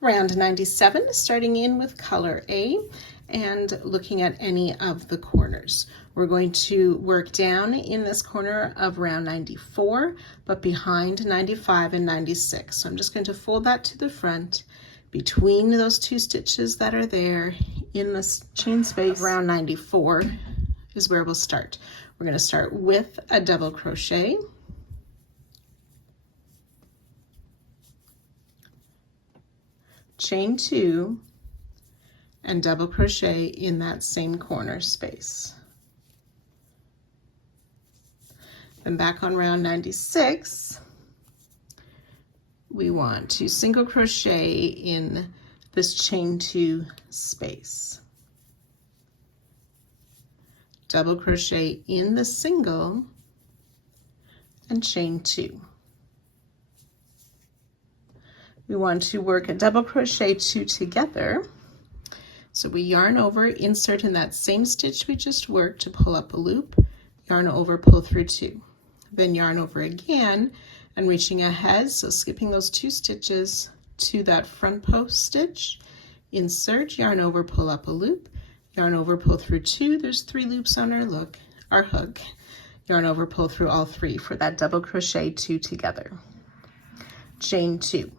Round 97, starting in with color A and looking at any of the corners. We're going to work down in this corner of round 94, but behind 95 and 96. So I'm just going to fold that to the front between those two stitches that are there in this chain space. Round 94 is where we'll start. We're going to start with a double crochet, chain 2, and double crochet in that same corner space. Then back on round 96, we want to single crochet in this chain 2 space, double crochet in the single, and chain 2. We want to work a double crochet 2 together. So we yarn over, insert in that same stitch we just worked to pull up a loop, yarn over, pull through 2. Then yarn over again and reaching ahead, so skipping those 2 stitches to that front post stitch, insert, yarn over, pull up a loop, yarn over, pull through 2. There's 3 loops on our hook, yarn over, pull through all 3 for that double crochet 2 together. Chain 2.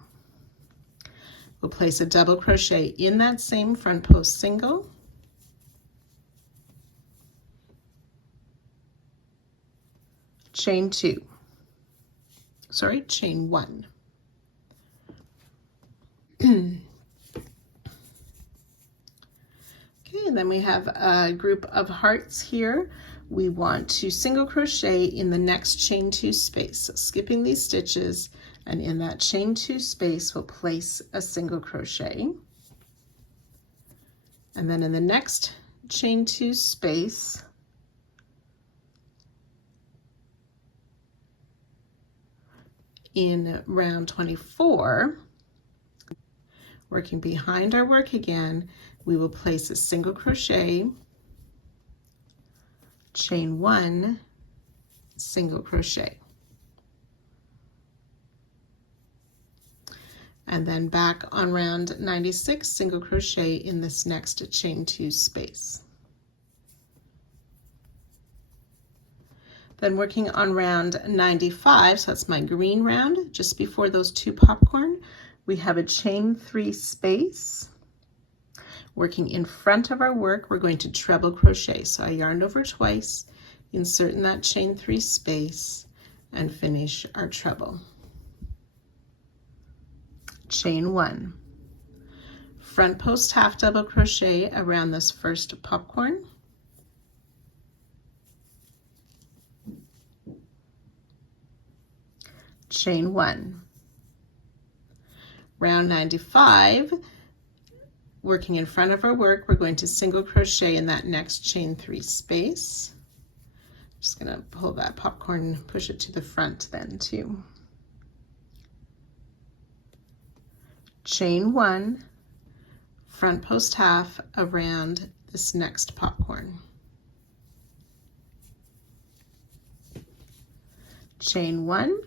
We'll place a double crochet in that same front post single, chain 2, chain 1. Okay, and then we have a group of hearts here. We want to single crochet in the next chain 2 space. So skipping these stitches, and in that chain 2 space, we'll place a single crochet. And then in the next chain 2 space, in round 24, working behind our work again, we will place a single crochet, chain 1, single crochet. And then back on round 96, single crochet in this next chain 2 space. Then working on round 95, so that's my green round, just before those 2 popcorn, we have a chain 3 space. Working in front of our work, we're going to treble crochet. So I yarned over twice, insert in that chain 3 space, and finish our treble. Chain 1. Front post half double crochet around this first popcorn. Chain 1. Round 95, working in front of our work, we're going to single crochet in that next chain 3 space. Just going to pull that popcorn, push it to the front then too. Chain 1, front post half around this next popcorn. Chain 1,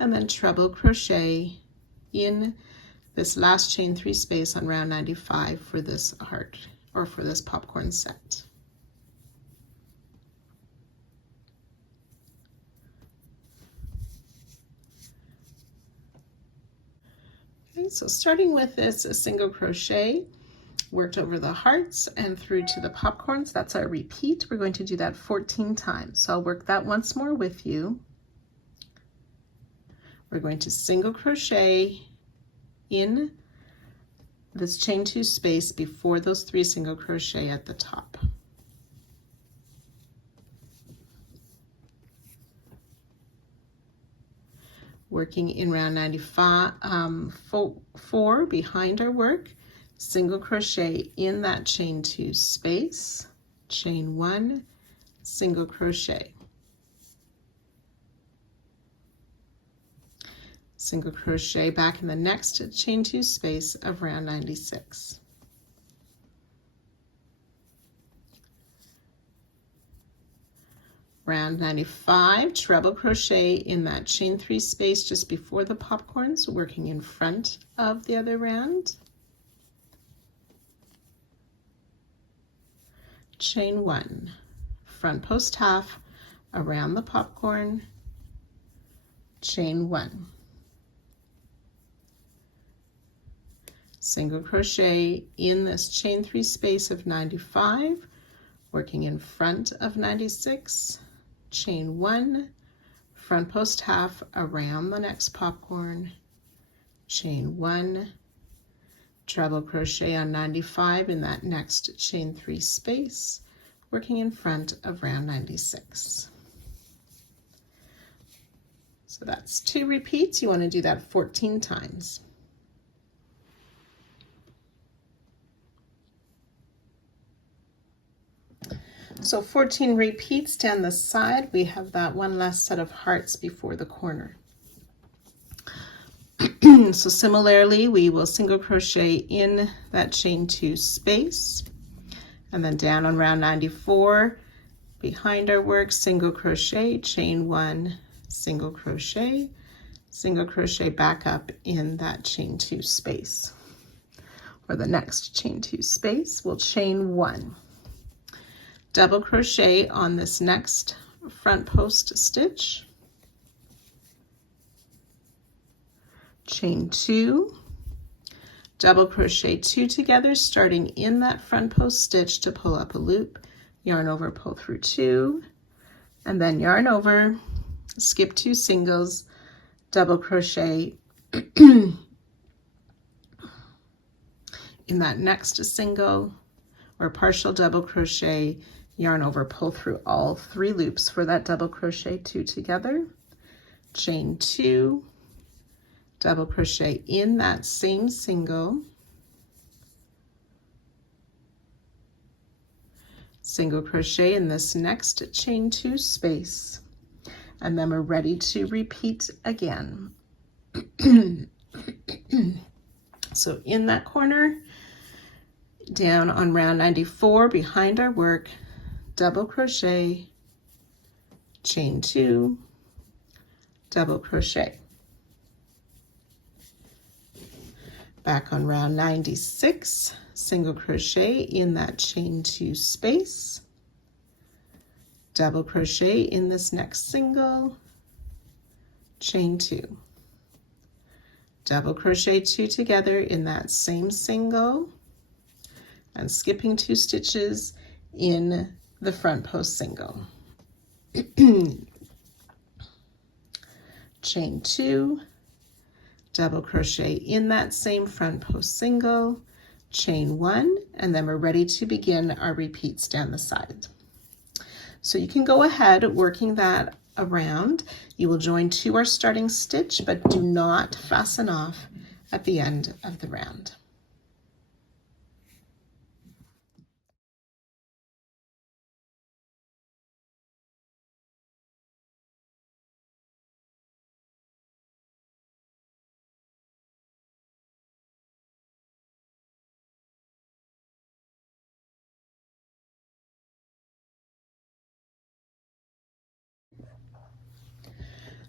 and then treble crochet in this last chain 3 space on round 95 for this heart, or for this popcorn set. Okay, so starting with this, a single crochet, worked over the hearts and through to the popcorns. That's our repeat. We're going to do that 14 times. So I'll work that once more with you. We're going to single crochet in this chain 2 space before those 3 single crochet at the top. Working in round 95, 4 behind our work, single crochet in that chain 2 space, chain 1, single crochet. Single crochet back in the next chain 2 space of round 96. round 95, treble crochet in that chain 3 space just before the popcorns, working in front of the other round. Chain 1, front post half around the popcorn, chain 1. Single crochet in this chain 3 space of 95, working in front of 96, chain 1, front post half around the next popcorn, chain 1, treble crochet on 95 in that next chain 3 space, working in front of round 96. So that's 2 repeats. You want to do that 14 times. So 14 repeats down the side. We have that one last set of hearts before the corner. So similarly, we will single crochet in that chain 2 space, and then down on round 94, behind our work, single crochet, chain 1, single crochet back up in that chain 2 space. For the next chain 2 space, we'll chain 1. Double crochet on this next front post stitch, chain 2, double crochet 2 together, starting in that front post stitch to pull up a loop, yarn over, pull through 2, and then yarn over, skip 2 singles, double crochet in that next single, or partial double crochet, yarn over, pull through all 3 loops for that double crochet 2 together, chain 2, double crochet in that same single, single crochet in this next chain 2 space, and then we're ready to repeat again. So in that corner, down on round 94, behind our work, double crochet, chain 2, double crochet. Back on round 96, single crochet in that chain 2 space, double crochet in this next single, chain 2, double crochet 2 together in that same single, and skipping 2 stitches in the front post single. Chain 2, double crochet in that same front post single, chain 1, and then we're ready to begin our repeats down the side. So you can go ahead working that around. You will join to our starting stitch, but do not fasten off at the end of the round.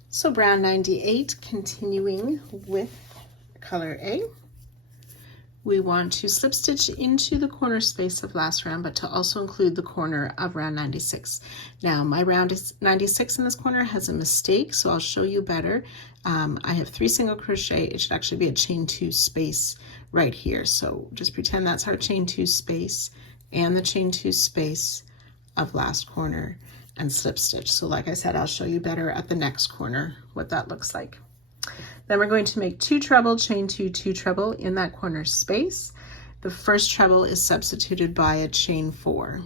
So round 98, continuing with color A, we want to slip stitch into the corner space of last round, but to also include the corner of round 96. Now my round is 96 in this corner has a mistake, so I'll show you better. I have 3 single crochet. It should actually be a chain 2 space right here. So just pretend that's our chain 2 space and the chain 2 space of last corner, and slip stitch. So like I said, I'll show you better at the next corner what that looks like. Then we're going to make 2 treble, chain 2, 2 treble in that corner space. The first treble is substituted by a chain 4.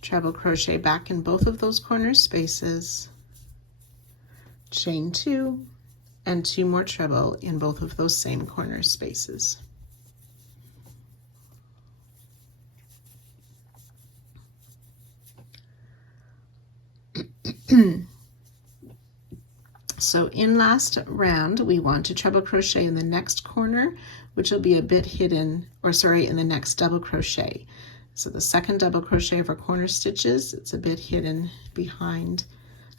Treble crochet back in both of those corner spaces, chain 2, and 2 more treble in both of those same corner spaces. So in last round, we want to treble crochet in the next corner, which will be a bit hidden, or sorry, in the next double crochet. So the second double crochet of our corner stitches, it's a bit hidden behind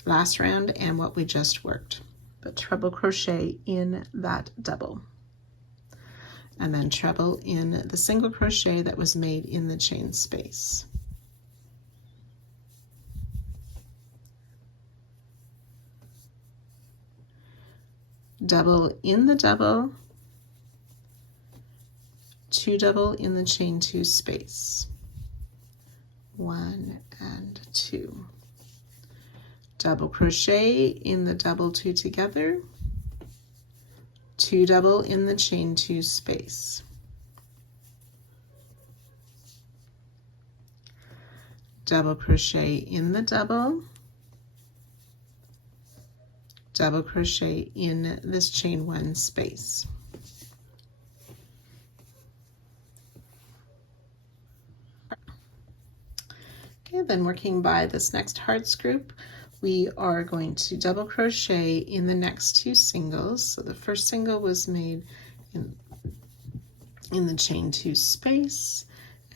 last round and what we just worked, but treble crochet in that double, and then treble in the single crochet that was made in the chain space. Double in the double, 2 double in the chain 2 space, 1 and 2. Double crochet in the double 2 together, 2 double in the chain 2 space. Double crochet in the double, double crochet in this chain 1 space. Okay, then working by this next hearts group, we are going to double crochet in the next 2 singles. So the first single was made in the chain 2 space,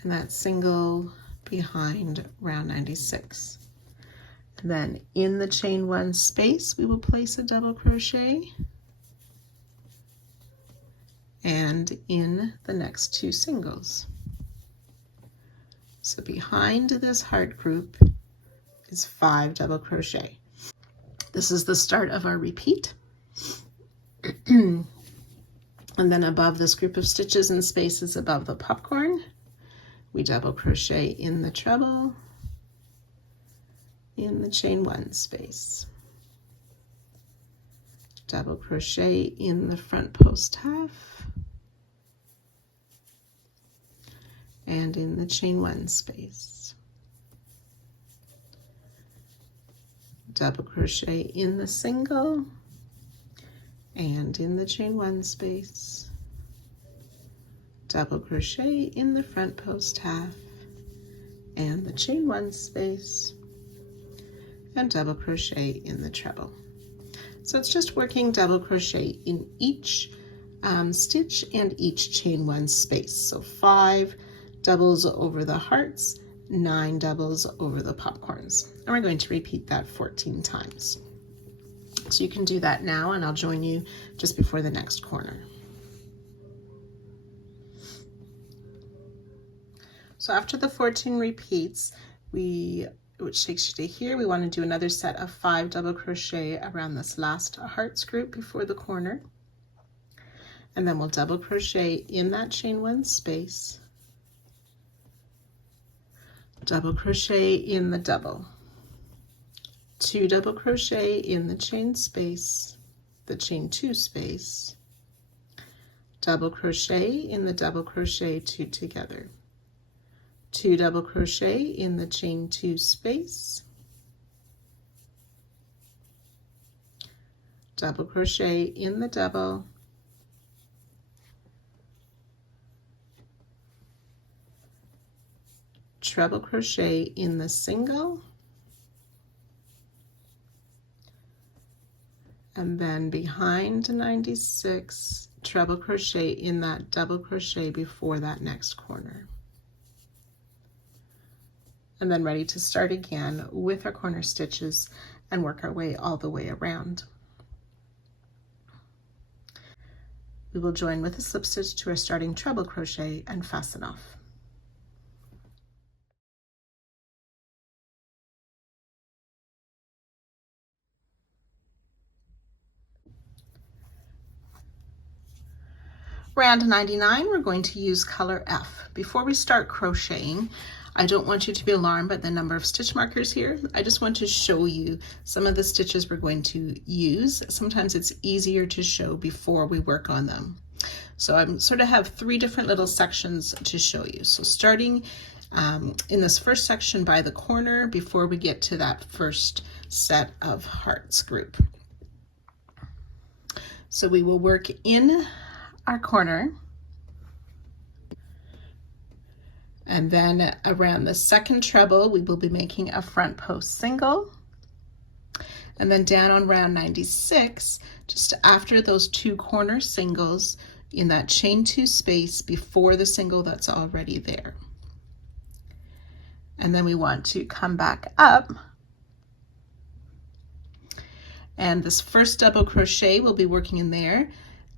and that single behind round 96. And then in the chain 1 space, we will place a double crochet, and in the next 2 singles. So behind this heart group is 5 double crochet. This is the start of our repeat. And then above this group of stitches and spaces above the popcorn, we double crochet in the treble, in the chain 1 space, double crochet in the front post half, and in the chain 1 space, double crochet in the single and in the chain 1 space, double crochet in the front post half and the chain 1 space, and double crochet in the treble. So it's just working double crochet in each stitch and each chain 1 space. So 5 doubles over the hearts, 9 doubles over the popcorns. And we're going to repeat that 14 times. So you can do that now, and I'll join you just before the next corner. So after the 14 repeats, which takes you to here, we want to do another set of 5 double crochet around this last hearts group before the corner. And then we'll double crochet in that chain 1 space, double crochet in the double, 2 double crochet in the chain space, the chain 2 space, double crochet in the double crochet 2 together, 2 double crochet in the chain 2 space, double crochet in the double, treble crochet in the single, and then behind 96, treble crochet in that double crochet before that next corner. And then ready to start again with our corner stitches and work our way all the way around. We will join with a slip stitch to our starting treble crochet and fasten off. Round 99, we're going to use color F. Before we start crocheting, I don't want you to be alarmed by the number of stitch markers here. I just want to show you some of the stitches we're going to use. Sometimes it's easier to show before we work on them. So I sort of have 3 different little sections to show you. So starting in this first section by the corner before we get to that first set of hearts group. So we will work in our corner, and then around the second treble we will be making a front post single, and then down on round 96, just after those 2 corner singles in that chain 2 space before the single that's already there. And then we want to come back up, and this first double crochet we'll be working in there,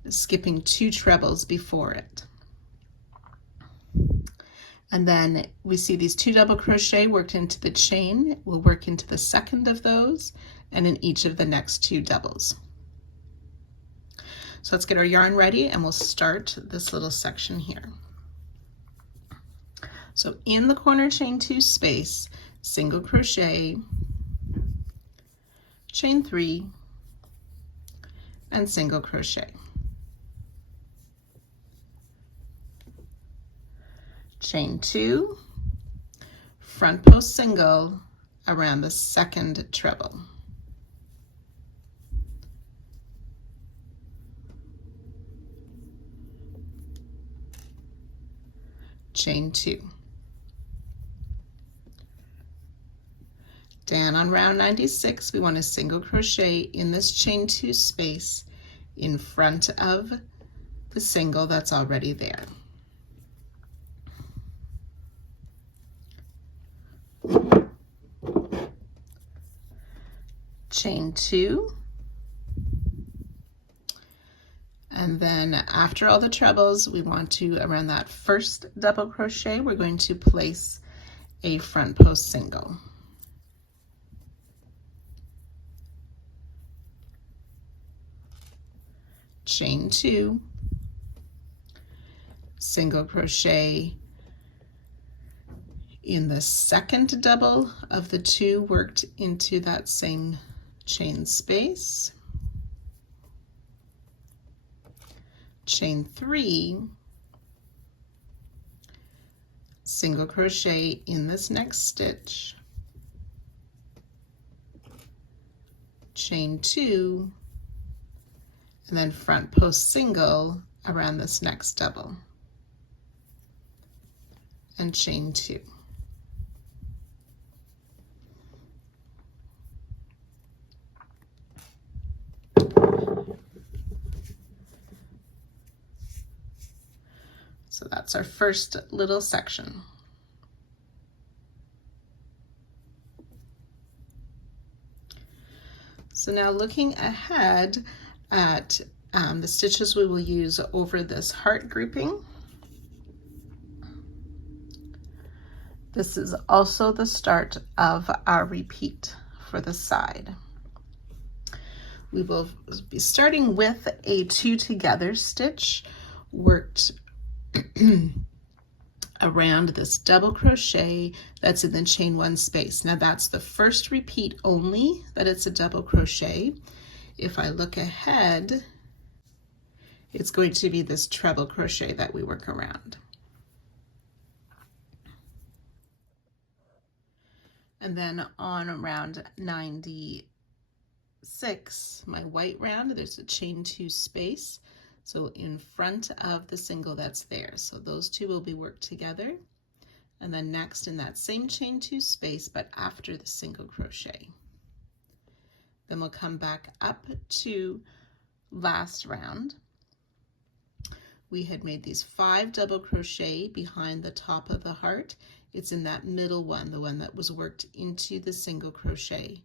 skipping 2 trebles before it. And then we see these 2 double crochet worked into the chain. We'll work into the second of those and in each of the next 2 doubles. So let's get our yarn ready and we'll start this little section here. So in the corner chain 2 space, single crochet, chain 3, and single crochet. Chain 2, front post single around the second treble. Chain 2. Down on round 96, we want a single crochet in this chain 2 space in front of the single that's already there. Chain 2, and then after all the trebles, we want to, around that first double crochet, we're going to place a front post single. Chain 2, single crochet in the second double of the 2 worked into that same chain space. Chain 3, single crochet in this next stitch, chain 2, and then front post single around this next double, and chain 2. So that's our first little section. So now looking ahead at the stitches we will use over this heart grouping. This is also the start of our repeat for the side. We will be starting with a 2 together stitch worked around this double crochet that's in the chain 1 space. Now that's the first repeat only that it's a double crochet. If I look ahead, it's going to be this treble crochet that we work around. And then on round 96, my white round, there's a chain 2 space. So in front of the single that's there. So those 2 will be worked together. And then next in that same chain 2 space, but after the single crochet. Then we'll come back up to last round. We had made these 5 double crochet behind the top of the heart. It's in that middle one, the one that was worked into the single crochet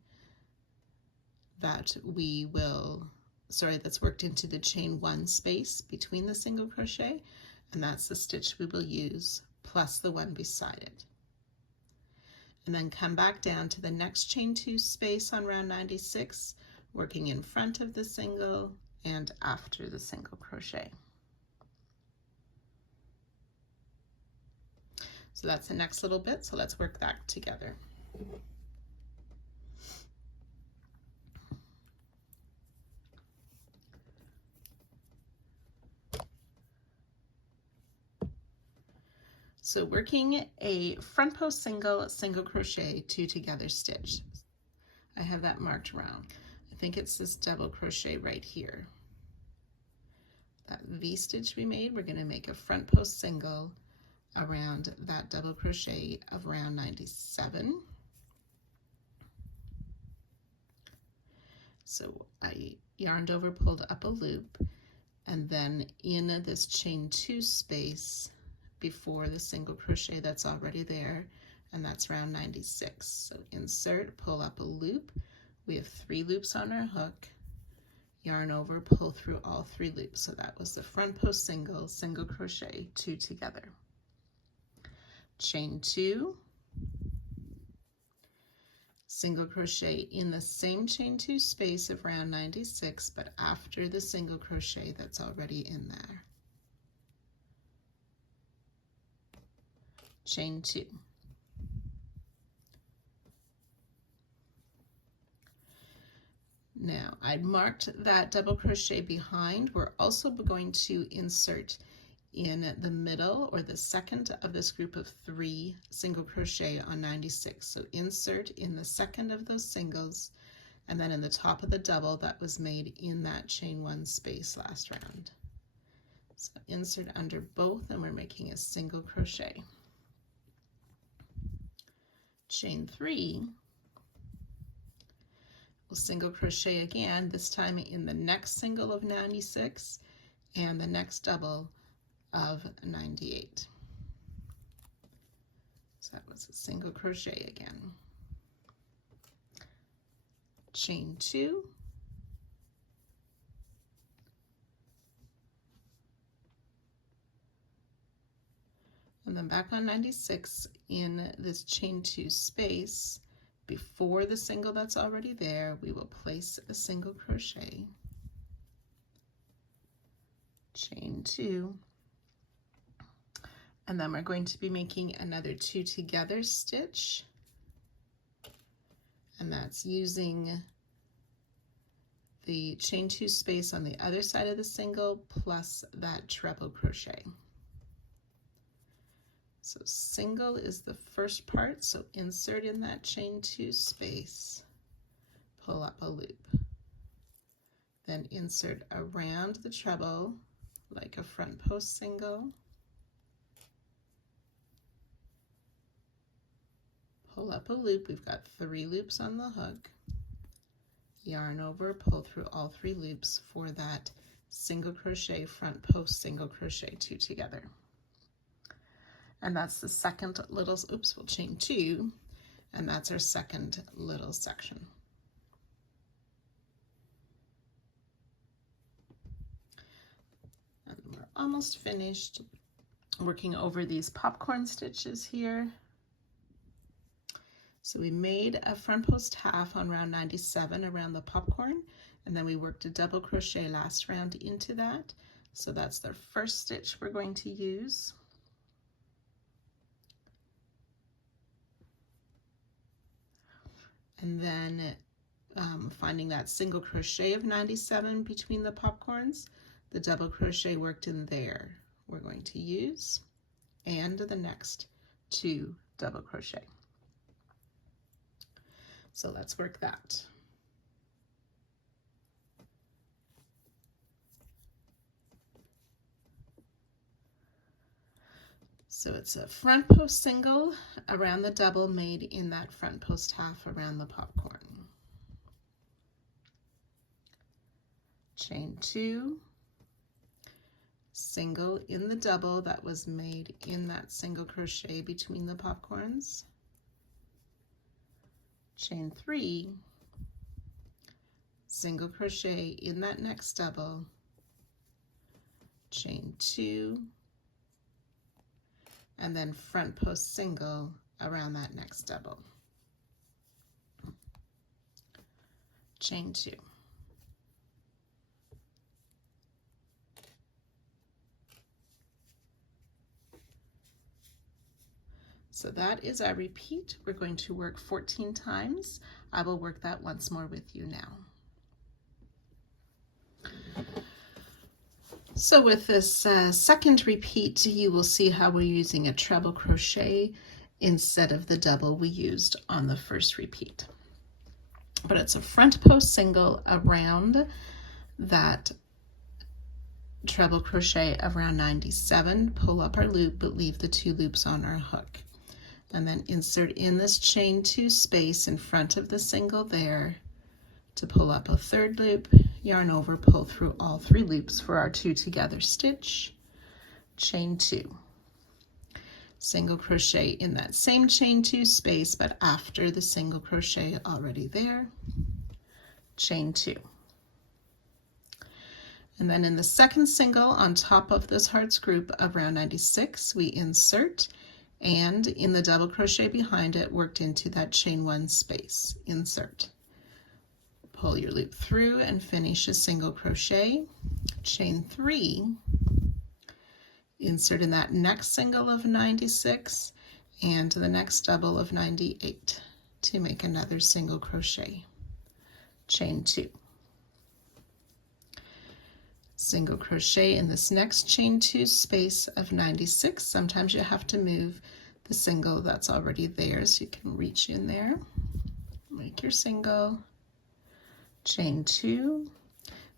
that we will, that's worked into the chain 1 space between the single crochet, and that's the stitch we will use plus the one beside it. And then come back down to the next chain 2 space on round 96, working in front of the single and after the single crochet. So that's the next little bit, so let's work that together. So working a front post single, single crochet, 2 together stitch. I have that marked around. I think it's this double crochet right here. That V stitch we made, we're going to make a front post single around that double crochet of round 97. So I yarned over, pulled up a loop, and then in this chain 2 space before the single crochet that's already there, and that's round 96. So insert, pull up a loop. We have 3 loops on our hook, yarn over, pull through all 3 loops. So that was the front post single, single crochet, 2 together. Chain 2, single crochet in the same chain 2 space of round 96, but after the single crochet that's already in there. Chain 2. Now I marked that double crochet behind. We're also going to insert in the middle or the second of this group of 3 single crochet on 96. So insert in the second of those singles, and then in the top of the double that was made in that chain 1 space last round. So insert under both, and we're making a single crochet. Chain 3, we'll single crochet again, this time in the next single of 96 and the next double of 98. So that was a single crochet again. Chain 2, and then back on 96 in this chain 2 space. Before the single that's already there, we will place a single crochet, chain 2, and then we're going to be making another 2 together stitch, and that's using the chain 2 space on the other side of the single plus that treble crochet. So single is the first part, so insert in that chain 2 space, pull up a loop, then insert around the treble like a front post single, pull up a loop. We've got 3 loops on the hook, yarn over, pull through all 3 loops for that single crochet, front post, single crochet, 2 together. And that's the second little, oops, we'll chain 2, and that's our second little section. And we're almost finished working over these popcorn stitches here. So we made a front post half on round 97 around the popcorn, and then we worked a double crochet last round into that. So that's the first stitch we're going to use. And then finding that single crochet of 97 between the popcorns, the double crochet worked in there we're going to use, and the next 2 double crochet. So let's work that. So it's a front post single around the double made in that front post half around the popcorn. Chain 2, single in the double that was made in that single crochet between the popcorns. Chain 3, single crochet in that next double, chain 2, and then front post single around that next double, chain 2. So that is our repeat. We're going to work 14 times. I will work that once more with you now. So with this second repeat, you will see how we're using a treble crochet instead of the double we used on the first repeat. But it's a front post single around that treble crochet around 97, pull up our loop, but leave the 2 loops on our hook. And then insert in this chain 2 space in front of the single there to pull up a 3rd loop, yarn over, pull through all 3 loops for our 2 together stitch, chain 2. single crochet in that same chain 2 space, but after the single crochet already there, chain 2. And then in the second single on top of this hearts group of round 96, we insert, and in the double crochet behind it, worked into that chain 1 space, insert. Pull your loop through and finish a single crochet, chain 3, insert in that next single of 96 and the next double of 98 to make another single crochet, chain 2. Single crochet in this next chain 2 space of 96. Sometimes you have to move the single that's already there so you can reach in there. Make your single, chain 2,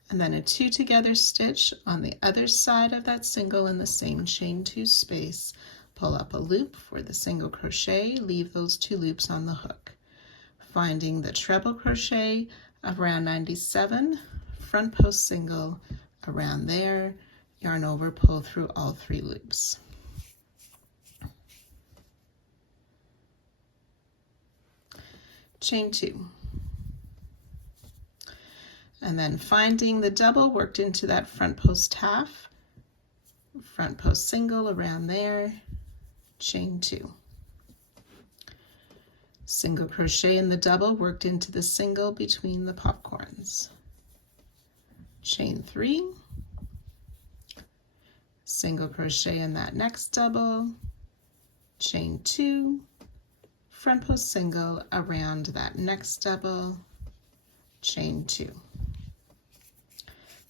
and then a 2 together stitch on the other side of that single in the same chain 2 space. Pull up a loop for the single crochet, leave those 2 loops on the hook. Finding the treble crochet of round 97, front post single around there, yarn over, pull through all 3 loops. Chain 2. And then finding the double worked into that front post half, front post single around there, chain 2. Single crochet in the double worked into the single between the popcorns. Chain 3, single crochet in that next double, chain 2, front post single around that next double, chain 2.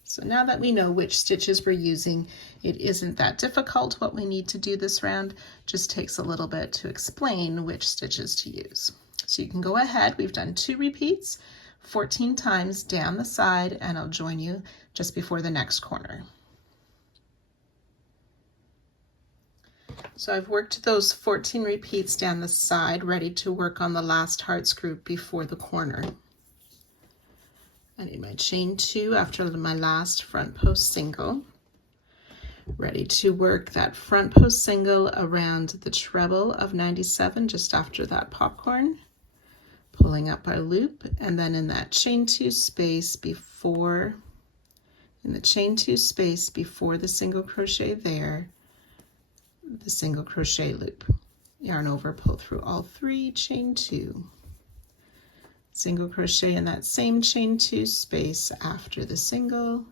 So now that we know which stitches we're using, it isn't that difficult what we need to do this round, just takes a little bit to explain which stitches to use. So you can go ahead, we've done 2 repeats, 14 times down the side, and I'll join you just before the next corner. So I've worked those 14 repeats down the side, ready to work on the last hearts group before the corner. I need my chain 2 after my last front post single. Ready to work that front post single around the treble of 97 just after that popcorn. Pulling up our loop, and then in that chain 2 space before, in the chain 2 space before the single crochet there, the single crochet loop. Yarn over, pull through all 3, chain 2. Single crochet in that same chain 2 space after the single,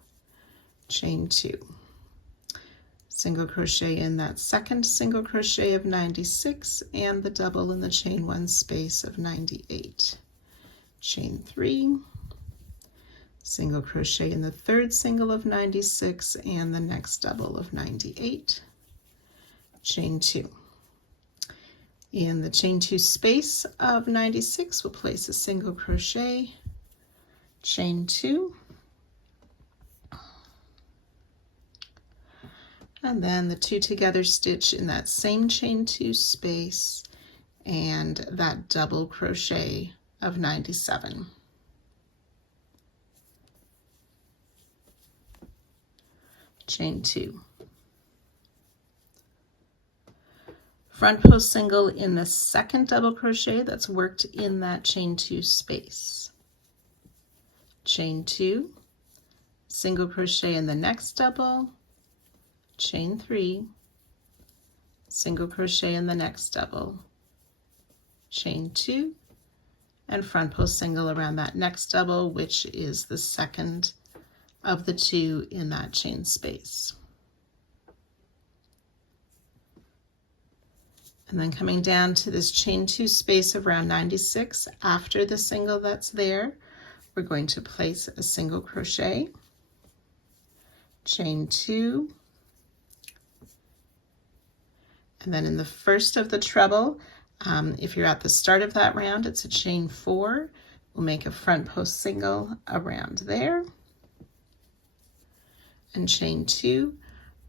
chain 2. Single crochet in that second single crochet of 96 and the double in the chain 1 space of 98. Chain 3, single crochet in the third single of 96 and the next double of 98. Chain 2. In the chain 2 space of 96, we'll place a single crochet, chain 2, and then the 2 together stitch in that same chain 2 space and that double crochet of 97. Chain 2. Front post single in the second double crochet that's worked in that chain 2 space. Chain 2, single crochet in the next double, chain 3, single crochet in the next double, chain 2, and front post single around that next double, which is the second of the 2 in that chain space. And then coming down to this chain 2 space of round 96, after the single that's there, we're going to place a single crochet, chain 2, and then in the first of the treble, if you're at the start of that round, it's a chain 4. We'll make a front post single around there, and chain 2,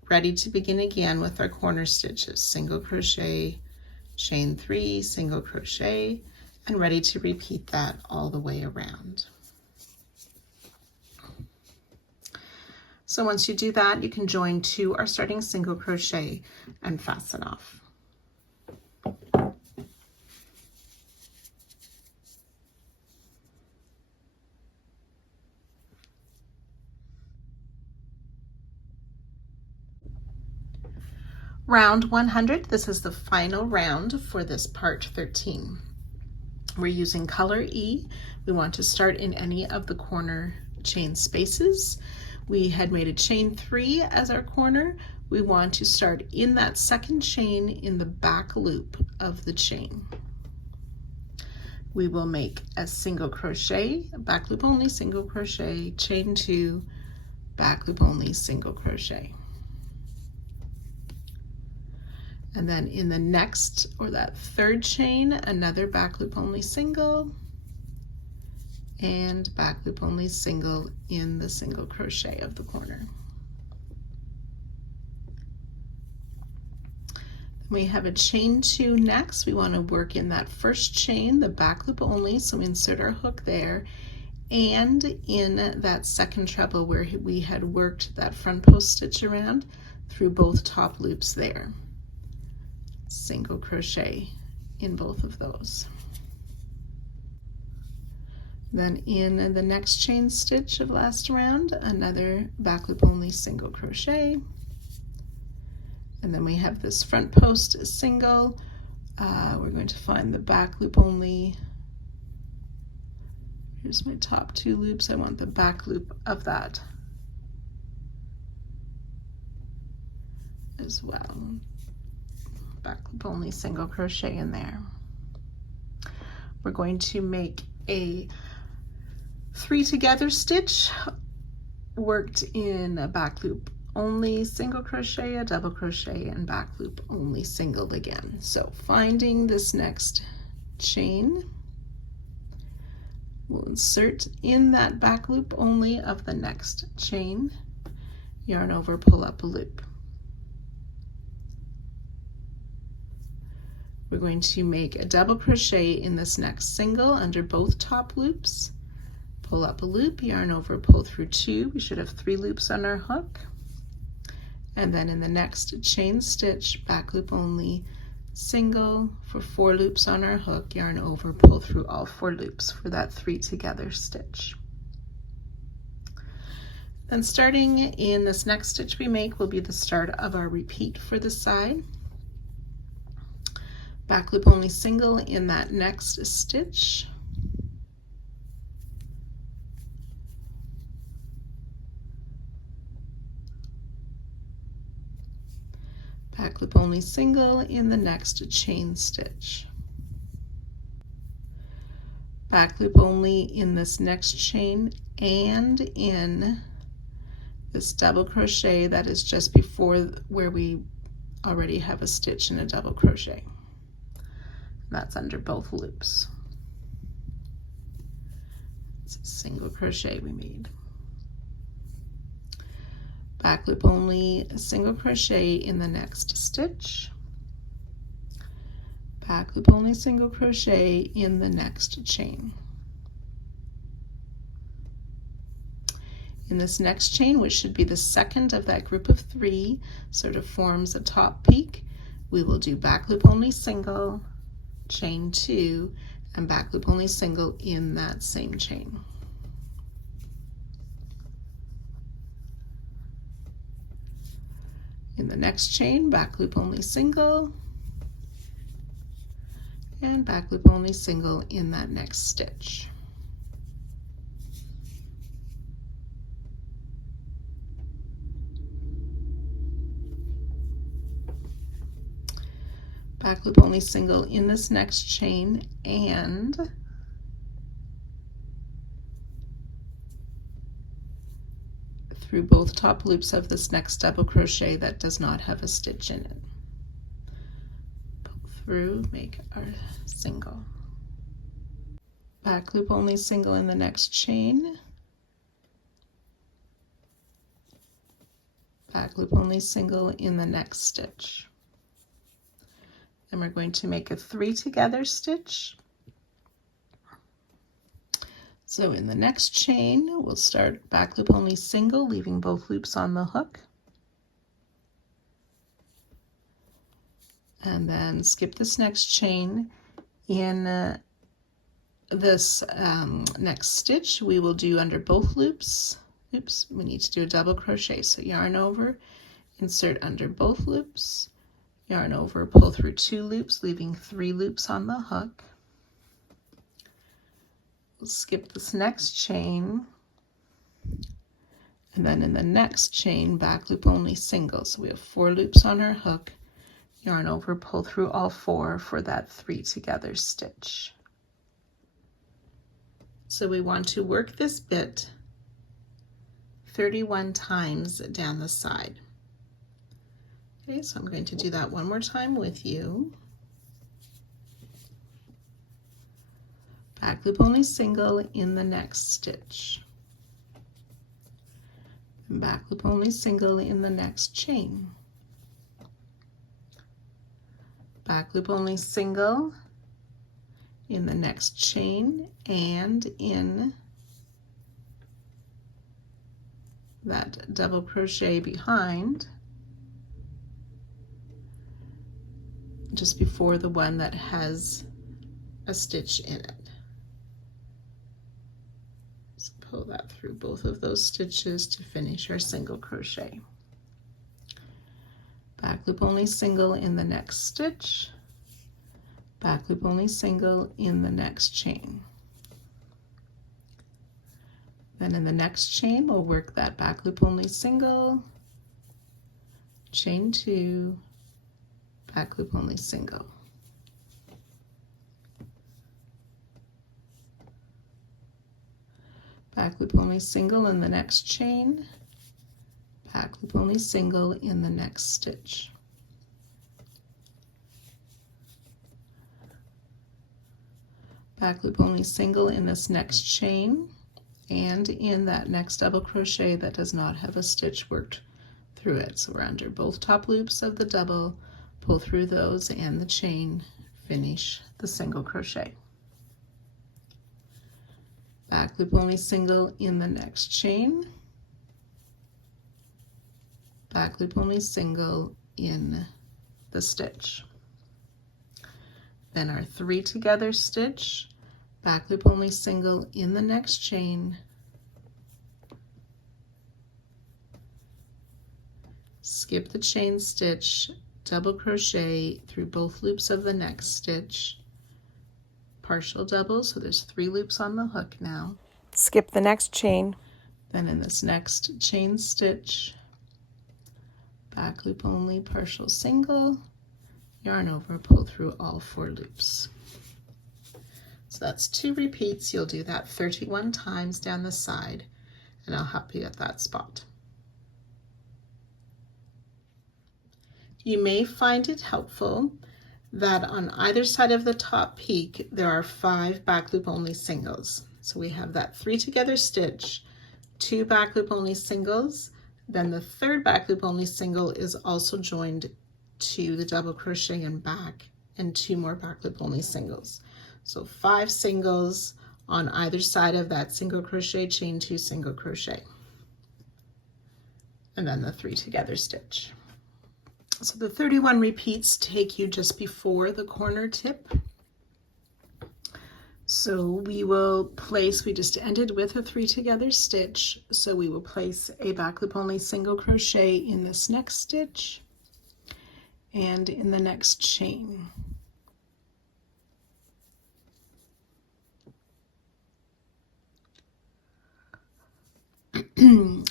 ready to begin again with our corner stitches, single crochet, chain 3, single crochet, and ready to repeat that all the way around. So once you do that, you can join to our starting single crochet and fasten off. Round 100, this is the final round for this part 13. We're using color E. We want to start in any of the corner chain spaces. We had made a chain 3 as our corner. We want to start in that second chain in the back loop of the chain. We will make a single crochet, back loop only, single crochet, chain 2, back loop only, single crochet. And then in the next, or that third chain, another back loop only single, and back loop only single in the single crochet of the corner. We have a chain 2 next. We want to work in that first chain, the back loop only, so insert our hook there, and in that second treble where we had worked that front post stitch around through both top loops there. Single crochet in both of those. Then in the next chain stitch of last round, another back loop only single crochet. And then we have this front post single. We're going to find the back loop only. Here's my top 2 loops. I want the back loop of that as well. Back loop only single crochet in there. We're going to make a 3 together stitch worked in a back loop only single crochet, a double crochet, and back loop only single again. So finding this next chain, we'll insert in that back loop only of the next chain, yarn over, pull up a loop. We're going to make a double crochet in this next single under both top loops, pull up a loop, yarn over, pull through 2. We should have 3 loops on our hook. And then in the next chain stitch, back loop only single for 4 loops on our hook, yarn over, pull through all 4 loops for that 3 together stitch. Then starting in this next stitch we make will be the start of our repeat for the side. Back loop only single in that next stitch. Back loop only single in the next chain stitch. Back loop only in this next chain and in this double crochet that is just before where we already have a stitch and a double crochet. That's under both loops. It's a single crochet we made. Back loop only, a single crochet in the next stitch. Back loop only, single crochet in the next chain. In this next chain, which should be the second of that group of 3, sort of forms a top peak, we will do back loop only single, chain 2, and back loop only single in that same chain. In the next chain, back loop only single, and back loop only single in that next stitch. Back loop only single in this next chain and through both top loops of this next double crochet that does not have a stitch in it. Pull through, make our single. Back loop only single in the next chain. Back loop only single in the next stitch. And we're going to make a 3 together stitch. So in the next chain, we'll start back loop only single, leaving both loops on the hook. And then skip this next chain. In this next stitch, we will do under both loops. Oops, we need to do a double crochet. So yarn over, insert under both loops, yarn over, pull through 2 loops, leaving 3 loops on the hook. We'll skip this next chain, and then in the next chain, back loop only single. So we have 4 loops on our hook, yarn over, pull through all 4 for that 3 together stitch. So we want to work this bit 31 times down the side. Okay, so I'm going to do that one more time with you. Back loop only single in the next stitch. And back loop only single in the next chain. Back loop only single in the next chain and in that double crochet behind, just before the one that has a stitch in it. So pull that through both of those stitches to finish our single crochet. Back loop only single in the next stitch, back loop only single in the next chain. Then in the next chain, we'll work that back loop only single, chain 2, back loop only single. Back loop only single in the next chain, back loop only single in the next stitch. Back loop only single in this next chain and in that next double crochet that does not have a stitch worked through it. So we're under both top loops of the double, pull through those and the chain, finish the single crochet. Back loop only single in the next chain, back loop only single in the stitch. Then our 3 together stitch, back loop only single in the next chain, skip the chain stitch, double crochet through both loops of the next stitch, partial double, so there's 3 loops on the hook now. Skip the next chain. Then in this next chain stitch, back loop only, partial single, yarn over, pull through all 4 loops. So that's 2 repeats. You'll do that 31 times down the side, and I'll help you at that spot. You may find it helpful that on either side of the top peak there are 5 back loop only singles. So we have that 3 together stitch, 2 back loop only singles, then the 3rd back loop only single is also joined to the double crochet and back, and 2 more back loop only singles. So 5 singles on either side of that single crochet, chain 2, single crochet, and then the 3 together stitch. So the 31 repeats take you just before the corner tip. So we will place, we just ended with a 3 together stitch, so we will place a back loop only single crochet in this next stitch and in the next chain.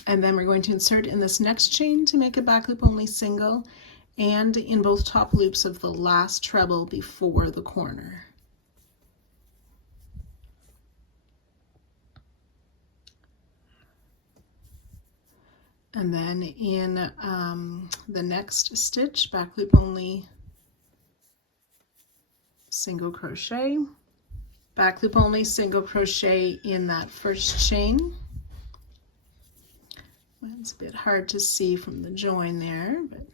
And then we're going to insert in this next chain to make a back loop only single and in both top loops of the last treble before the corner. And then in the next stitch, back loop only single crochet, back loop only single crochet in that first chain. It's a bit hard to see from the join there, but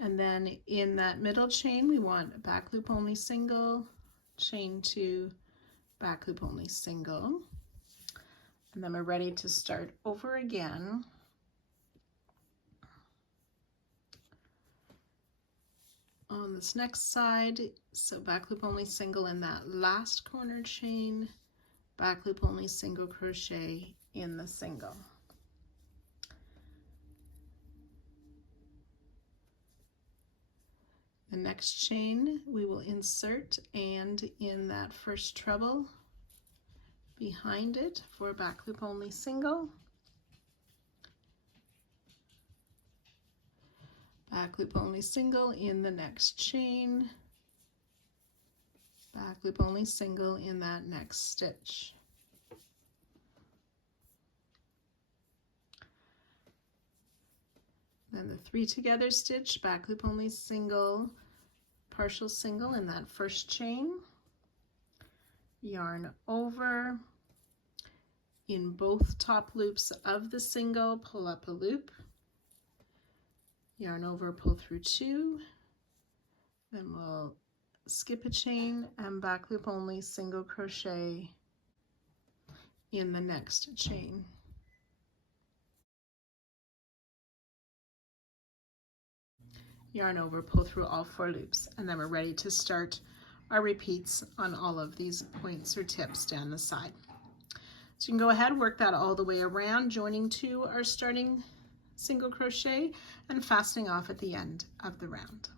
and then in that middle chain we want a back loop only single, chain 2, back loop only single, and then we're ready to start over again. On this next side, so back loop only single in that last corner chain, back loop only single crochet in the single. The next chain we will insert and in that first treble behind it for a back loop only single. Back loop only single in the next chain. Back loop only single in that next stitch. Then the 3 together stitch, back loop only single, partial single in that first chain. Yarn over. In both top loops of the single, pull up a loop. Yarn over, pull through 2. Then we'll skip a chain and back loop only single crochet in the next chain. Yarn over, pull through all 4 loops, and then we're ready to start our repeats on all of these points or tips down the side. So you can go ahead, work that all the way around, joining to our starting single crochet and fastening off at the end of the round.